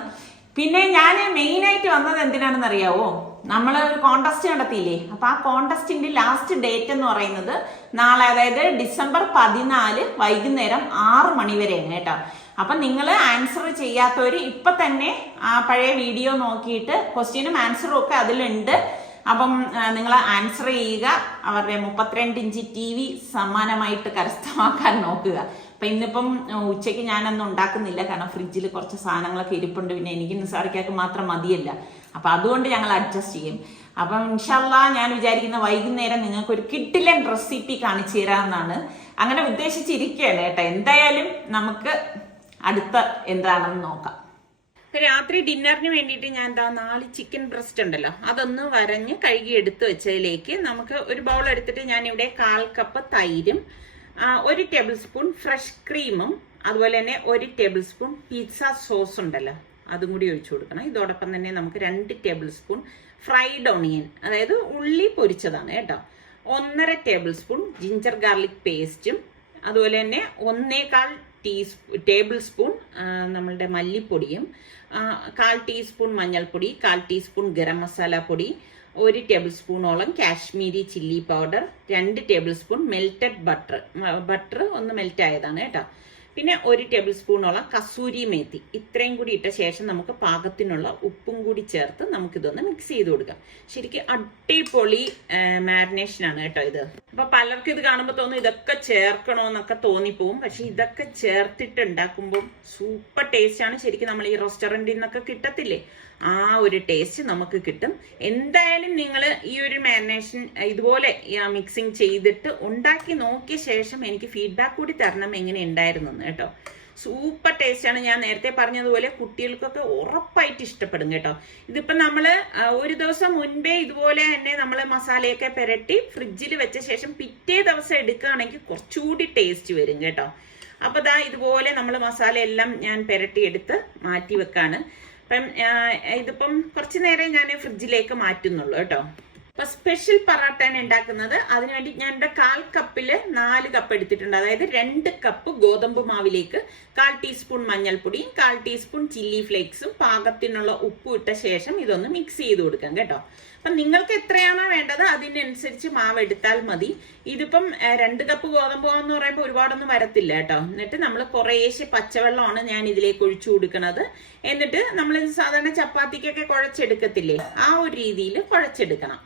പിന്നെ ഞാൻ മെയിനായിട്ട് വന്നത് എന്തിനാണെന്ന് അറിയാവോ, നമ്മൾ ഒരു കോണ്ടസ്റ്റ് നടത്തിയില്ലേ. അപ്പൊ ആ കോണ്ടസ്റ്റിന്റെ ലാസ്റ്റ് ഡേറ്റ് എന്ന് പറയുന്നത് നാളെ, അതായത് ഡിസംബർ 14 വൈകുന്നേരം 6 മണി വരെയാണ് കേട്ടോ. അപ്പൊ നിങ്ങൾ ആൻസർ ചെയ്യാത്തവര് ഇപ്പൊ തന്നെ ആ പഴയ വീഡിയോ നോക്കിയിട്ട് ക്വസ്റ്റ്യനും ആൻസറും ഒക്കെ അതിലുണ്ട്. അപ്പം നിങ്ങൾ ആൻസർ ചെയ്യുക. അവരുടെ 32 ഇഞ്ച് TV സമ്മാനമായിട്ട് കരസ്ഥമാക്കാൻ നോക്കുക. അപ്പൊ ഇന്നിപ്പം ഉച്ചയ്ക്ക് ഞാനൊന്നും ഉണ്ടാക്കുന്നില്ല, കാരണം ഫ്രിഡ്ജിൽ കുറച്ച് സാധനങ്ങളൊക്കെ ഇരിപ്പുണ്ട്. പിന്നെ എനിക്ക് നിസാറിക്കാക്ക് മാത്രം മതിയല്ല, അപ്പൊ അതുകൊണ്ട് ഞങ്ങൾ അഡ്ജസ്റ്റ് ചെയ്യും. അപ്പം ഇൻഷാല്ലാ ഞാൻ വിചാരിക്കുന്ന വൈകുന്നേരം നിങ്ങൾക്ക് ഒരു കിഡിലൻ റെസിപ്പി കാണിച്ചു തരാമെന്നാണ് അങ്ങനെ ഉദ്ദേശിച്ചിരിക്കുകയാണ് കേട്ടോ. എന്തായാലും നമുക്ക് അടുത്ത എന്താണെന്ന് നോക്കാം. രാത്രി ഡിന്നറിന് വേണ്ടിയിട്ട് ഞാൻ 4 ചിക്കൻ ബ്രസ്റ്റ് ഉണ്ടല്ലോ, അതൊന്ന് വരഞ്ഞ് കഴുകി എടുത്ത് വെച്ചതിലേക്ക് നമുക്ക് ഒരു ബൗൾ എടുത്തിട്ട് ഞാൻ ഇവിടെ 1/4 കപ്പ് തൈരും 1 ടേബിൾ സ്പൂൺ ഫ്രഷ് ക്രീമും അതുപോലെ തന്നെ 1 ടേബിൾ സ്പൂൺ പിസ്സ സോസ് ഉണ്ടല്ലോ അതും കൂടി ഒഴിച്ചു കൊടുക്കണം. ഇതോടൊപ്പം തന്നെ നമുക്ക് 2 ടേബിൾ സ്പൂൺ ഫ്രൈഡ് ഓണിയൻ, അതായത് ഉള്ളി പൊരിച്ചതാണ് കേട്ടോ, 1.5 ടേബിൾ സ്പൂൺ ജിഞ്ചർ ഗാർലിക് പേസ്റ്റും അതുപോലെ തന്നെ 1/4 ടേബിൾ സ്പൂൺ നമ്മളുടെ മല്ലിപ്പൊടിയും, 1/4 ടീസ്പൂൺ മഞ്ഞൾപ്പൊടി, 1/4 ടീസ്പൂൺ ഗരം മസാല പൊടി, 1 ടേബിൾ സ്പൂണോളം Kashmiri chilli powder, 2 table spoon melted butter ഒന്ന് മെൽറ്റ് ആയതാണ് കേട്ടോ, പിന്നെ 1 ടേബിൾ സ്പൂണോളം കസൂരി മേത്തി. ഇത്രയും കൂടി ഇട്ട ശേഷം നമുക്ക് പാകത്തിനുള്ള ഉപ്പും കൂടി ചേർത്ത് നമുക്കിതൊന്ന് മിക്സ് ചെയ്ത് കൊടുക്കാം. ശരിക്കും അടിപൊളി മാരിനേഷനാണ് കേട്ടോ ഇത്. അപ്പൊ പലർക്കും ഇത് കാണുമ്പോൾ തോന്നും ഇതൊക്കെ ചേർക്കണോന്നൊക്കെ തോന്നിപ്പോവും. പക്ഷെ ഇതൊക്കെ ചേർത്തിട്ട് ഉണ്ടാക്കുമ്പോൾ സൂപ്പർ ടേസ്റ്റ് ആണ്. ശരിക്കും നമ്മൾ ഈ റെസ്റ്റോറൻറ്റിൽ നിന്നൊക്കെ കിട്ടത്തില്ലേ, ആ ഒരു ടേസ്റ്റ് നമുക്ക് കിട്ടും. എന്തായാലും നിങ്ങൾ ഈ ഒരു മാരിനേഷൻ ഇതുപോലെ മിക്സിങ് ചെയ്തിട്ട് ഉണ്ടാക്കി നോക്കിയ ശേഷം എനിക്ക് ഫീഡ്ബാക്ക് കൂടി തരണം എങ്ങനെ ഉണ്ടായിരുന്നു കേട്ടോ. സൂപ്പർ ടേസ്റ്റ് ആണ്. ഞാൻ നേരത്തെ പറഞ്ഞതുപോലെ കുട്ടികൾക്കൊക്കെ ഉറപ്പായിട്ട് ഇഷ്ടപ്പെടും കേട്ടോ. ഇതിപ്പോ നമ്മള് ഒരു ദിവസം മുൻപേ ഇതുപോലെ തന്നെ നമ്മൾ മസാലയൊക്കെ പുരട്ടി ഫ്രിഡ്ജിൽ വെച്ച ശേഷം പിറ്റേ ദിവസം എടുക്കുകയാണെങ്കിൽ കുറച്ചുകൂടി ടേസ്റ്റ് വരും കേട്ടോ. അപ്പൊ ദാ ഇതുപോലെ നമ്മൾ മസാല എല്ലാം ഞാൻ പുരട്ടിയെടുത്ത് മാറ്റി വെക്കാണ്. അപ്പം ഇതിപ്പം കുറച്ചു നേരം ഞാൻ ഫ്രിഡ്ജിലേക്ക് മാറ്റുന്നുള്ളൂ കേട്ടോ. അപ്പൊ സ്പെഷ്യൽ പറാട്ടാണ് ഉണ്ടാക്കുന്നത്. അതിനുവേണ്ടി ഞാൻ ഇവിടെ 1/4 കപ്പില് 4 കപ്പ് എടുത്തിട്ടുണ്ട്. അതായത് 2 കപ്പ് ഗോതമ്പ് മാവിലേക്ക് 1/4 ടീസ്പൂൺ മഞ്ഞൾപ്പൊടിയും 1/4 ടീസ്പൂൺ ചില്ലി ഫ്ലേക്സും പാകത്തിനുള്ള ഉപ്പും ഇട്ട ശേഷം ഇതൊന്ന് മിക്സ് ചെയ്ത് കൊടുക്കാം കേട്ടോ. അപ്പൊ നിങ്ങൾക്ക് എത്രയാണോ വേണ്ടത് അതിനനുസരിച്ച് മാവ് എടുത്താൽ മതി. ഇതിപ്പം 2 കപ്പ് ഗോതമ്പ് മാവെന്ന് പറയുമ്പോൾ ഒരുപാടൊന്നും വരത്തില്ല കേട്ടോ. എന്നിട്ട് നമ്മൾ കുറേശ്ശെ പച്ചവെള്ളമാണ് ഞാൻ ഇതിലേക്ക് ഒഴിച്ചു കൊടുക്കുന്നത്. എന്നിട്ട് നമ്മൾ സാധാരണ ചപ്പാത്തിക്കൊക്കെ കുഴച്ചെടുക്കത്തില്ലേ, ആ ഒരു രീതിയിൽ കുഴച്ചെടുക്കണം.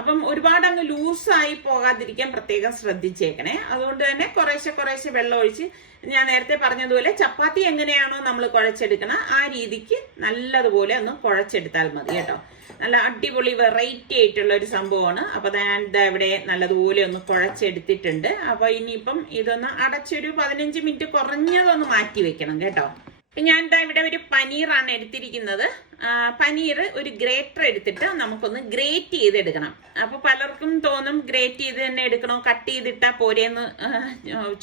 അപ്പം ഒരുപാട് അങ്ങ് ലൂസായി പോകാതിരിക്കാൻ പ്രത്യേകം ശ്രദ്ധിച്ചേക്കണേ. അതുകൊണ്ട് തന്നെ കുറേശ്ശെ വെള്ളം ഒഴിച്ച് ഞാൻ നേരത്തെ പറഞ്ഞതുപോലെ ചപ്പാത്തി എങ്ങനെയാണോ നമ്മൾ കുഴച്ചെടുക്കണം ആ രീതിക്ക് നല്ലതുപോലെ ഒന്ന് കുഴച്ചെടുത്താൽ മതി കേട്ടോ. നല്ല അടിപൊളി വെറൈറ്റി ആയിട്ടുള്ള ഒരു സംഭവമാണ്. അപ്പൊ ഞാൻ ഇവിടെ നല്ലതുപോലെ ഒന്ന് കുഴച്ചെടുത്തിട്ടുണ്ട്. അപ്പൊ ഇനിയിപ്പം ഇതൊന്ന് അടച്ചൊരു 15 മിനിറ്റ് കുറഞ്ഞതൊന്ന് മാറ്റി വെക്കണം കേട്ടോ. ഞാൻ ഇവിടെ ഒരു പനീറാണ് എടുത്തിരിക്കുന്നത്. പനീർ ഒരു ഗ്രേറ്റർ എടുത്തിട്ട് നമുക്കൊന്ന് ഗ്രേറ്റ് ചെയ്തെടുക്കണം. അപ്പൊ പലർക്കും തോന്നും ഗ്രേറ്റ് ചെയ്ത് തന്നെ എടുക്കണോ, കട്ട് ചെയ്തിട്ടാ പോരെന്ന്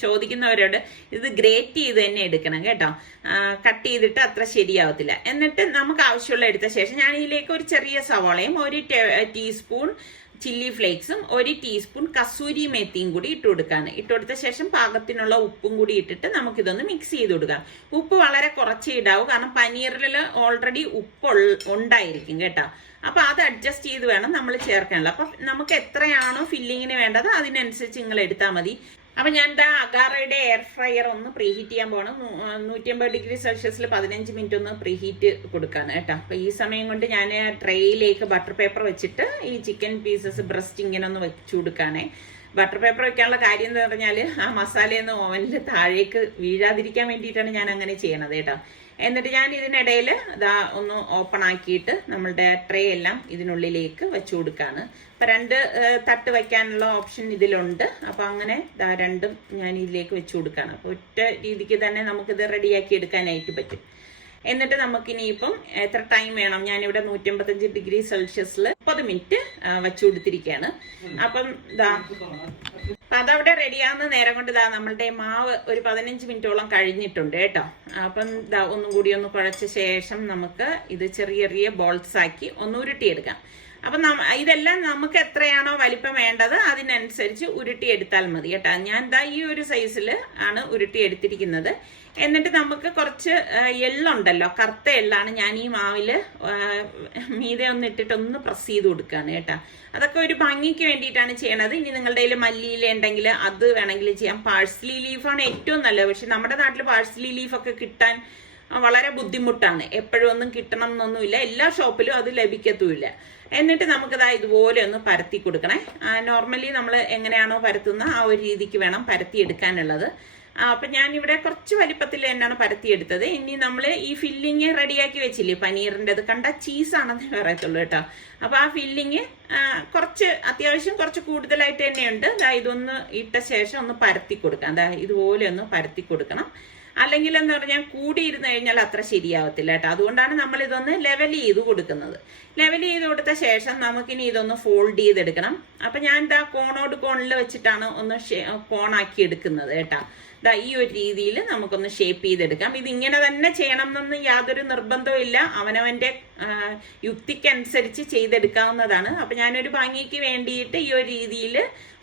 ചോദിക്കുന്നവരോട് ഇത് ഗ്രേറ്റ് ചെയ്ത് തന്നെ എടുക്കണം കേട്ടോ. കട്ട് ചെയ്തിട്ട് അത്ര ശരിയാവത്തില്ല. എന്നിട്ട് നമുക്ക് ആവശ്യമുള്ള എടുത്ത ശേഷം ഞാൻ ഇതിലേക്ക് ഒരു ചെറിയ സവാളയും 1 ടീസ്പൂൺ ചില്ലി ഫ്ലേക്സും 1 ടീസ്പൂൺ കസൂരി മേത്തിയും കൂടി ഇട്ട് കൊടുക്കാണ്. ഇട്ട് കൊടുത്ത ശേഷം പാകത്തിനുള്ള ഉപ്പും കൂടി ഇട്ടിട്ട് നമുക്കിതൊന്ന് മിക്സ് ചെയ്ത് കൊടുക്കാം. ഉപ്പ് വളരെ കുറച്ചേ ഇടാവൂ, കാരണം പനീറിൽ ഓൾറെഡി ഉപ്പ് ഉണ്ടായിരിക്കും കേട്ടോ. അപ്പൊ അത് അഡ്ജസ്റ്റ് ചെയ്ത് വേണം നമ്മൾ ചേർക്കാനുള്ളത്. അപ്പൊ നമുക്ക് എത്രയാണോ ഫില്ലിങ്ങിന് വേണ്ടത് അതിനനുസരിച്ച് നിങ്ങൾ എടുത്താൽ മതി. അപ്പൊ ഞാൻ അഗാറയുടെ എയർ ഫ്രയർ ഒന്ന് പ്രീഹീറ്റ് ചെയ്യാൻ പോകണം. 150 ഡിഗ്രി സെൽഷ്യസിൽ 15 മിനിറ്റ് ഒന്ന് പ്രീഹീറ്റ് കൊടുക്കാണ് കേട്ടോ. അപ്പൊ ഈ സമയം കൊണ്ട് ഞാൻ ട്രേയിലേക്ക് ബട്ടർ പേപ്പർ വെച്ചിട്ട് ഈ ചിക്കൻ പീസസ് ബ്രസ്റ്റ് ഇങ്ങനെ ഒന്ന് വെച്ചു കൊടുക്കാനേ. ബട്ടർ പേപ്പർ വെക്കാനുള്ള കാര്യം എന്ന് പറഞ്ഞാൽ ആ മസാലയൊന്നും ഓവനിൽ താഴേക്ക് വീഴാതിരിക്കാൻ വേണ്ടിയിട്ടാണ് ഞാൻ അങ്ങനെ ചെയ്യണത് കേട്ടോ. എന്നിട്ട് ഞാൻ ഇതിനിടയിൽ ഒന്ന് ഓപ്പൺ ആക്കിയിട്ട് നമ്മളുടെ ട്രേ എല്ലാം ഇതിനുള്ളിലേക്ക് വെച്ചു കൊടുക്കാണ്. അപ്പൊ 2 തട്ട് വെക്കാനുള്ള ഓപ്ഷൻ ഇതിലുണ്ട്. അപ്പൊ അങ്ങനെ രണ്ടും ഞാൻ ഇതിലേക്ക് വെച്ചു കൊടുക്കാണ്. അപ്പൊ ഒറ്റ രീതിക്ക് തന്നെ നമുക്കിത് റെഡിയാക്കി എടുക്കാനായിട്ട് പറ്റും. എന്നിട്ട് നമുക്കിനിയിപ്പം എത്ര ടൈം വേണം, ഞാനിവിടെ 155 ഡിഗ്രി സെൽഷ്യസിൽ 30 മിനിറ്റ് വെച്ചു കൊടുത്തിരിക്കുകയാണ്. അപ്പം അതവിടെ റെഡിയാകുന്ന നേരം കൊണ്ട് നമ്മളുടെ മാവ് ഒരു 15 മിനിറ്റോളം കഴിഞ്ഞിട്ടുണ്ട് കേട്ടോ. അപ്പം ഒന്നും കൂടി ഒന്ന് കുഴച്ച ശേഷം നമുക്ക് ഇത് ചെറിയ ബോൾസ് ആക്കി ഒന്ന് ഉരുട്ടിയെടുക്കാം. അപ്പൊ ഇതെല്ലാം നമുക്ക് എത്രയാണോ വലിപ്പം വേണ്ടത് അതിനനുസരിച്ച് ഉരുട്ടിയെടുത്താൽ മതി കേട്ടോ. ഞാൻ ഈ ഒരു സൈസിൽ ആണ് ഉരുട്ടിയെടുത്തിരിക്കുന്നത്. എന്നിട്ട് നമുക്ക് കുറച്ച് എള്ളുണ്ടല്ലോ, കറുത്ത എള്ളാണ് ഞാൻ ഈ മാവില് മീതെ ഒന്ന് ഇട്ടിട്ടൊന്ന് പ്രസ് ചെയ്ത് കൊടുക്കുകയാണ് കേട്ടോ. അതൊക്കെ ഒരു ഭംഗിക്ക് വേണ്ടിയിട്ടാണ് ചെയ്യണത്. ഇനി നിങ്ങളുടെ കയ്യിൽ മല്ലിയില ഉണ്ടെങ്കിൽ അത് വേണമെങ്കിൽ ചെയ്യാം. പാഴ്സ്ലി ലീഫാണ് ഏറ്റവും നല്ലത്. പക്ഷെ നമ്മുടെ നാട്ടിൽ പാഴ്സ്ലി ലീഫൊക്കെ കിട്ടാൻ വളരെ ബുദ്ധിമുട്ടാണ്. എപ്പോഴും ഒന്നും കിട്ടണം എന്നൊന്നുമില്ല, എല്ലാ ഷോപ്പിലും അത് ലഭിക്കത്തുമില്ല. എന്നിട്ട് നമുക്കതാ ഇതുപോലെ ഒന്ന് പരത്തി കൊടുക്കണേ. നോർമലി നമ്മൾ എങ്ങനെയാണോ പരത്തുന്ന ആ ഒരു രീതിക്ക് വേണം പരത്തി എടുക്കാനുള്ളത്. അപ്പൊ ഞാനിവിടെ കുറച്ച് വലിപ്പത്തിൽ തന്നെയാണ് പരത്തിയെടുത്തത്. ഇനി നമ്മൾ ഈ ഫില്ലിങ് റെഡിയാക്കി വെച്ചില്ലേ പനീറിൻ്റെ, അത് കണ്ട ചീസാണെന്ന് പറയത്തുള്ളൂ കേട്ടോ. അപ്പൊ ആ ഫില്ലിങ് അത്യാവശ്യം കുറച്ച് കൂടുതലായിട്ട് തന്നെയുണ്ട്. ഇതൊന്ന് ഇട്ട ശേഷം ഒന്ന് പരത്തി കൊടുക്കാം. ഇതുപോലെ ഒന്ന് പരത്തി കൊടുക്കണം. അല്ലെങ്കിൽ എന്ന് പറഞ്ഞാൽ കൂടിയിരുന്ന് കഴിഞ്ഞാൽ അത്ര ശരിയാവത്തില്ല കേട്ടോ. അതുകൊണ്ടാണ് നമ്മൾ ഇതൊന്ന് ലെവൽ ചെയ്ത് കൊടുക്കുന്നത്. ലെവൽ ചെയ്ത് കൊടുത്ത ശേഷം നമുക്കിനി ഇതൊന്ന് ഫോൾഡ് ചെയ്തെടുക്കണം. അപ്പൊ ഞാൻ കോണോട് കോണിൽ വെച്ചിട്ടാണ് ഒന്ന് കോണാക്കി എടുക്കുന്നത് കേട്ടോ. ഈ ഒരു രീതിയിൽ നമുക്കൊന്ന് ഷേപ്പ് ചെയ്തെടുക്കാം. ഇത് ഇങ്ങനെ തന്നെ ചെയ്യണം എന്നൊന്നും യാതൊരു നിർബന്ധവും ഇല്ല, അവനവന്റെ യുക്തിക്കനുസരിച്ച് ചെയ്തെടുക്കാവുന്നതാണ്. അപ്പൊ ഞാനൊരു ഭംഗിക്ക് വേണ്ടിയിട്ട് ഈ ഒരു രീതിയിൽ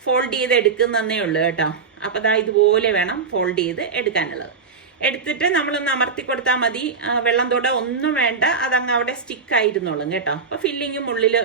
ഫോൾഡ് ചെയ്ത് എടുക്കുന്നതേ ഉള്ളൂ കേട്ടോ. അപ്പൊ ഇതുപോലെ വേണം ഫോൾഡ് ചെയ്ത് എടുക്കാനുള്ളത്. എടുത്തിട്ട് നമ്മളൊന്ന് അമർത്തി കൊടുത്താൽ മതി. വെള്ളം തൊട ഒന്നും വേണ്ട, അതങ്ങ് അവിടെ സ്റ്റിക്ക് ആയിരുന്നോളും കേട്ടോ. അപ്പൊ ഫില്ലിങ്ങും ഉള്ളിൽ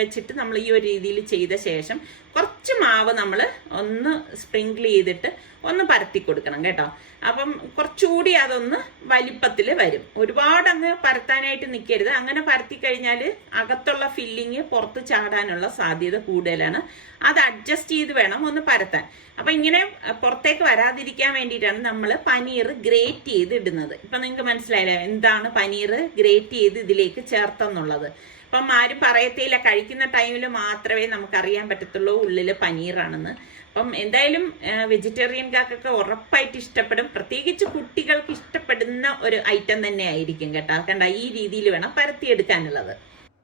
വെച്ചിട്ട് നമ്മൾ ഈ ഒരു രീതിയിൽ ചെയ്ത ശേഷം കുറച്ച് മാവ് നമ്മൾ ഒന്ന് സ്പ്രിങ്കിൾ ചെയ്തിട്ട് ഒന്ന് പരത്തി കൊടുക്കണം കേട്ടോ. അപ്പം കുറച്ചുകൂടി അതൊന്ന് വലിപ്പത്തിൽ വരും. ഒരുപാട് അങ്ങ് പരത്താനായിട്ട് നിൽക്കരുത്. അങ്ങനെ പരത്തി കഴിഞ്ഞാൽ അകത്തുള്ള ഫില്ലിങ് പുറത്ത് ചാടാനുള്ള സാധ്യത കൂടുതലാണ്. അത് അഡ്ജസ്റ്റ് ചെയ്ത് വേണം ഒന്ന് പരത്താൻ. അപ്പൊ ഇങ്ങനെ പുറത്തേക്ക് വരാതിരിക്കാൻ വേണ്ടിയിട്ടാണ് നമ്മൾ പനീർ ഗ്രേറ്റ് ചെയ്ത് ഇടുന്നത്. ഇപ്പൊ നിങ്ങൾക്ക് മനസ്സിലായില്ലേ എന്താണ് പനീർ ഗ്രേറ്റ് ചെയ്ത് ഇതിലേക്ക് ചേർത്തെന്നുള്ളത്. അപ്പം ആരും പറയത്തേയില്ല, കഴിക്കുന്ന ടൈമിൽ മാത്രമേ നമുക്കറിയാൻ പറ്റത്തുള്ളൂ ഉള്ളിൽ പനീറാണെന്ന്. അപ്പം എന്തായാലും വെജിറ്റേറിയൻകാർക്കൊക്കെ ഉറപ്പായിട്ട് ഇഷ്ടപ്പെടും. പ്രത്യേകിച്ച് കുട്ടികൾക്ക് ഇഷ്ടപ്പെടുന്ന ഒരു ഐറ്റം തന്നെ ആയിരിക്കും കേട്ടോ. കണ്ട ഈ രീതിയിൽ വേണം പരത്തിയെടുക്കാനുള്ളത്.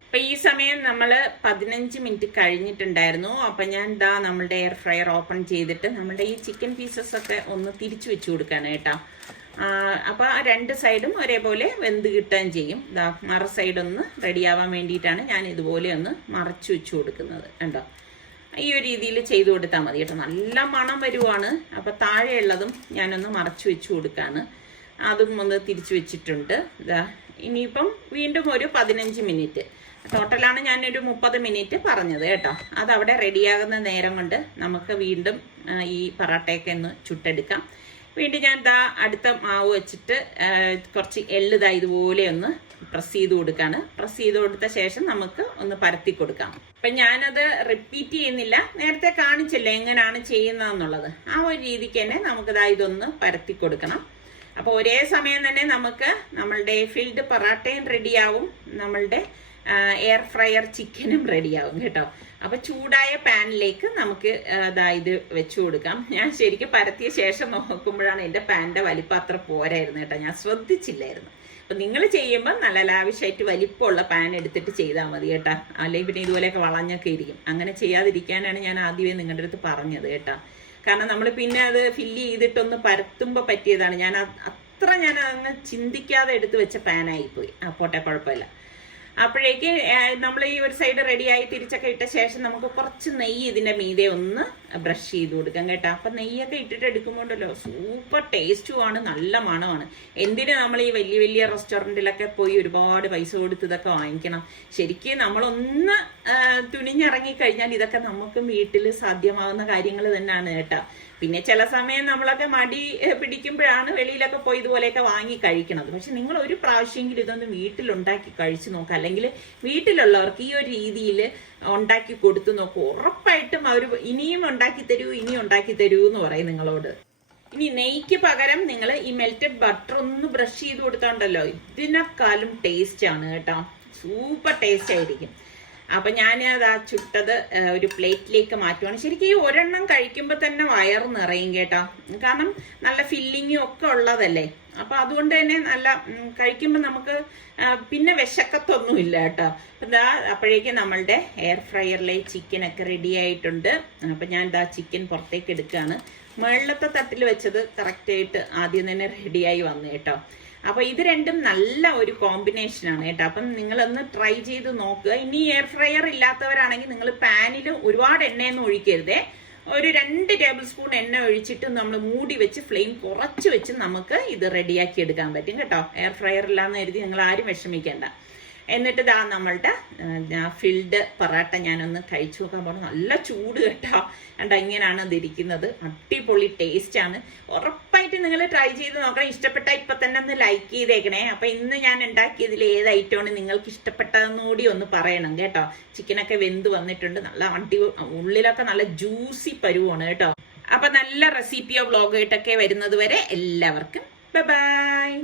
അപ്പൊ ഈ സമയം നമ്മൾ 15 മിനിറ്റ് കഴിഞ്ഞിട്ടുണ്ടായിരുന്നു. അപ്പൊ ഞാൻ നമ്മളുടെ എയർ ഫ്രയർ ഓപ്പൺ ചെയ്തിട്ട് നമ്മളുടെ ഈ ചിക്കൻ പീസസ് ഒക്കെ ഒന്ന് തിരിച്ചു വെച്ചു കൊടുക്കാണ് കേട്ടോ. അപ്പൊ 2 സൈഡും ഒരേപോലെ വെന്ത് കിട്ടുകയും ചെയ്യും. മറ സൈഡ് ഒന്ന് റെഡിയാവാൻ വേണ്ടിയിട്ടാണ് ഞാൻ ഇതുപോലെ ഒന്ന് മറച്ചു വെച്ചു കൊടുക്കുന്നത് കണ്ടോ. ഈ ഒരു രീതിയിൽ ചെയ്തു കൊടുത്താൽ മതി കേട്ടോ. നല്ല മണം വരുവാണ്. അപ്പൊ താഴെയുള്ളതും ഞാനൊന്ന് മറച്ചു വെച്ചു കൊടുക്കാണ്. അതും ഒന്ന് തിരിച്ചു വെച്ചിട്ടുണ്ട്. ഇനിയിപ്പം വീണ്ടും ഒരു 15 മിനിറ്റ് ടോട്ടലാണ് ഞാനൊരു 30 മിനിറ്റ് പറഞ്ഞത് കേട്ടോ. അതവിടെ റെഡിയാകുന്ന നേരം കൊണ്ട് നമുക്ക് വീണ്ടും ഈ പൊറോട്ടയൊക്കെ ഒന്ന് ചുട്ടെടുക്കാം. വീണ്ടും ഞാൻ അടുത്ത മാവ് വെച്ചിട്ട് കുറച്ച് എള്ള് ഇതുപോലെ ഒന്ന് പ്രസ് ചെയ്ത് കൊടുക്കാണ്. പ്രസ് ചെയ്ത് കൊടുത്ത ശേഷം നമുക്ക് ഒന്ന് പരത്തി കൊടുക്കാം. അപ്പൊ ഞാനത് റിപ്പീറ്റ് ചെയ്യുന്നില്ല, നേരത്തെ കാണിച്ചില്ല എങ്ങനെയാണ് ചെയ്യുന്നതെന്നുള്ളത്. ആ ഒരു രീതിക്ക് തന്നെ നമുക്ക് ഇതൊന്ന് പരത്തി കൊടുക്കണം. അപ്പൊ ഒരേ സമയം തന്നെ നമുക്ക് നമ്മളുടെ ഫിൽഡ് പൊറാട്ടയും റെഡിയാവും, നമ്മളുടെ എയർ ഫ്രയർ ചിക്കനും റെഡിയാവും കേട്ടോ. അപ്പൊ ചൂടായ പാനിലേക്ക് നമുക്ക് ഇത് വെച്ചു കൊടുക്കാം. ഞാൻ ശരിക്കും പരത്തിയ ശേഷം നോക്കുമ്പോഴാണ് എന്റെ പാനിന്റെ വലിപ്പം അത്ര പോരായിരുന്നു കേട്ടോ, ഞാൻ ശ്രദ്ധിച്ചില്ലായിരുന്നു. അപ്പൊ നിങ്ങൾ ചെയ്യുമ്പോൾ നല്ല ലാവിഷായിട്ട് വലിപ്പമുള്ള പാൻ എടുത്തിട്ട് ചെയ്താൽ മതി കേട്ടോ, അല്ലെങ്കിൽ പിന്നെ ഇതുപോലെയൊക്കെ വളഞ്ഞൊക്കെ ഇരിക്കും. അങ്ങനെ ചെയ്യാതിരിക്കാനാണ് ഞാൻ ആദ്യമേ നിങ്ങളുടെ അടുത്ത് പറഞ്ഞത് കേട്ടോ. കാരണം നമ്മൾ പിന്നെ അത് ഫില്ല് ചെയ്തിട്ടൊന്ന് പരത്തുമ്പോൾ പറ്റിയതാണ്. ഞാൻ അങ്ങ് ചിന്തിക്കാതെ എടുത്ത് വെച്ച പാനായിപ്പോയി. പോട്ടെ, കുഴപ്പമില്ല. അപ്പോഴേക്ക് നമ്മൾ ഈ ഒരു സൈഡ് റെഡിയായി തിരിച്ചൊക്കെ ഇട്ട ശേഷം നമുക്ക് കുറച്ച് നെയ്യ് ഇതിന്റെ മീതെ ഒന്ന് ബ്രഷ് ചെയ്ത് കൊടുക്കാം കേട്ടോ. അപ്പൊ നെയ്യൊക്കെ ഇട്ടിട്ട് എടുക്കുമ്പോണ്ടല്ലോ സൂപ്പർ ടേസ്റ്റുമാണ്, നല്ല മണമാണ്. എന്തിന് നമ്മൾ ഈ വലിയ വലിയ റെസ്റ്റോറൻറ്റിലൊക്കെ പോയി ഒരുപാട് പൈസ കൊടുത്ത് ഇതൊക്കെ വാങ്ങിക്കണം? ശരിക്കും നമ്മളൊന്ന് തുനിഞ്ഞിറങ്ങി കഴിഞ്ഞാൽ ഇതൊക്കെ നമുക്ക് വീട്ടിൽ സാധ്യമാവുന്ന കാര്യങ്ങൾ തന്നെയാണ് കേട്ടോ. പിന്നെ ചില സമയം നമ്മളൊക്കെ മടി പിടിക്കുമ്പോഴാണ് വെളിയിലൊക്കെ പോയി ഇതുപോലെയൊക്കെ വാങ്ങി കഴിക്കണത്. പക്ഷെ നിങ്ങൾ ഒരു പ്രാവശ്യമെങ്കിലും ഇതൊന്ന് വീട്ടിലുണ്ടാക്കി കഴിച്ചു നോക്കുക, അല്ലെങ്കിൽ വീട്ടിലുള്ളവർക്ക് ഈ ഒരു രീതിയിൽ ഉണ്ടാക്കി കൊടുത്തു നോക്കൂ. ഉറപ്പായിട്ടും അവർ ഇനിയും ഉണ്ടാക്കി തരൂ എന്ന് പറയും നിങ്ങളോട്. ഇനി നെയ്ക്ക് പകരം നിങ്ങൾ ഈ മെൽറ്റഡ് ബട്ടർ ഒന്ന് ബ്രഷ് ചെയ്ത് കൊടുത്തോണ്ടല്ലോ, ഇതിനേക്കാളും ടേസ്റ്റ് ആണ് കേട്ടോ, സൂപ്പർ ടേസ്റ്റ് ആയിരിക്കും. അപ്പൊ ഞാൻ ചുട്ടത് ഒരു പ്ലേറ്റിലേക്ക് മാറ്റുവാണ്. ശരിക്കും ഈ ഒരെണ്ണം കഴിക്കുമ്പോൾ തന്നെ വയറ് നിറയും കേട്ടോ, കാരണം നല്ല ഫില്ലിങ്ങും ഒക്കെ ഉള്ളതല്ലേ. അപ്പൊ അതുകൊണ്ട് തന്നെ നല്ല കഴിക്കുമ്പോൾ നമുക്ക് പിന്നെ വിശക്കത്തൊന്നും ഇല്ല കേട്ടോ. അപ്പോഴേക്കും നമ്മളുടെ എയർ ഫ്രയറിലെ ചിക്കനൊക്കെ റെഡി ആയിട്ടുണ്ട്. അപ്പൊ ഞാൻ ചിക്കൻ പുറത്തേക്ക് എടുക്കുകയാണ്. മുകളിലത്തെ തട്ടിൽ വെച്ചത് കറക്റ്റായിട്ട് ആദ്യം തന്നെ റെഡിയായി വന്നു കേട്ടോ. അപ്പൊ ഇത് രണ്ടും നല്ല ഒരു കോമ്പിനേഷനാണ് കേട്ടോ. അപ്പം നിങ്ങളൊന്ന് ട്രൈ ചെയ്ത് നോക്കുക. ഇനി എയർ ഫ്രയർ ഇല്ലാത്തവരാണെങ്കിൽ നിങ്ങൾ പാനിൽ ഒരുപാട് എണ്ണയൊന്നും ഒഴിക്കരുതേ, ഒരു 2 ടേബിൾ സ്പൂൺ എണ്ണ ഒഴിച്ചിട്ട് നമ്മൾ മൂടി വെച്ച് ഫ്ലെയിം കുറച്ച് വെച്ച് നമുക്ക് ഇത് റെഡിയാക്കി എടുക്കാൻ പറ്റും കേട്ടോ. എയർ ഫ്രയർ ഇല്ലാന്ന് കരുതി നിങ്ങൾ ആരും വിഷമിക്കേണ്ട. എന്നിട്ട് നമ്മളുടെ ഫിൽഡ് പൊറാട്ട ഞാനൊന്ന് കഴിച്ചു നോക്കാൻ പോകണം. നല്ല ചൂട് കേട്ടോ, ഇങ്ങനെയാണ് ഇതിരിക്കുന്നത്. അടിപൊളി ടേസ്റ്റ് ആണ്. ഉറപ്പായിട്ട് നിങ്ങൾ ട്രൈ ചെയ്ത് നോക്കണം. ഇഷ്ടപ്പെട്ട ഇപ്പൊ തന്നെ ഒന്ന് ലൈക്ക് ചെയ്തേക്കണേ. അപ്പൊ ഇന്ന് ഞാൻ ഉണ്ടാക്കിയതിൽ ഏത് ഐറ്റമാണ് നിങ്ങൾക്ക് ഇഷ്ടപ്പെട്ടതെന്ന് കൂടി ഒന്ന് പറയണം കേട്ടോ. ചിക്കനൊക്കെ വെന്ത് വന്നിട്ടുണ്ട്, നല്ല ഉള്ളിലൊക്കെ നല്ല ജ്യൂസി പരുവാണ് കേട്ടോ. അപ്പൊ നല്ല റെസിപ്പിയോ വ്ലോഗായിട്ടൊക്കെ വരുന്നത് വരെ എല്ലാവർക്കും ബൈ ബൈ.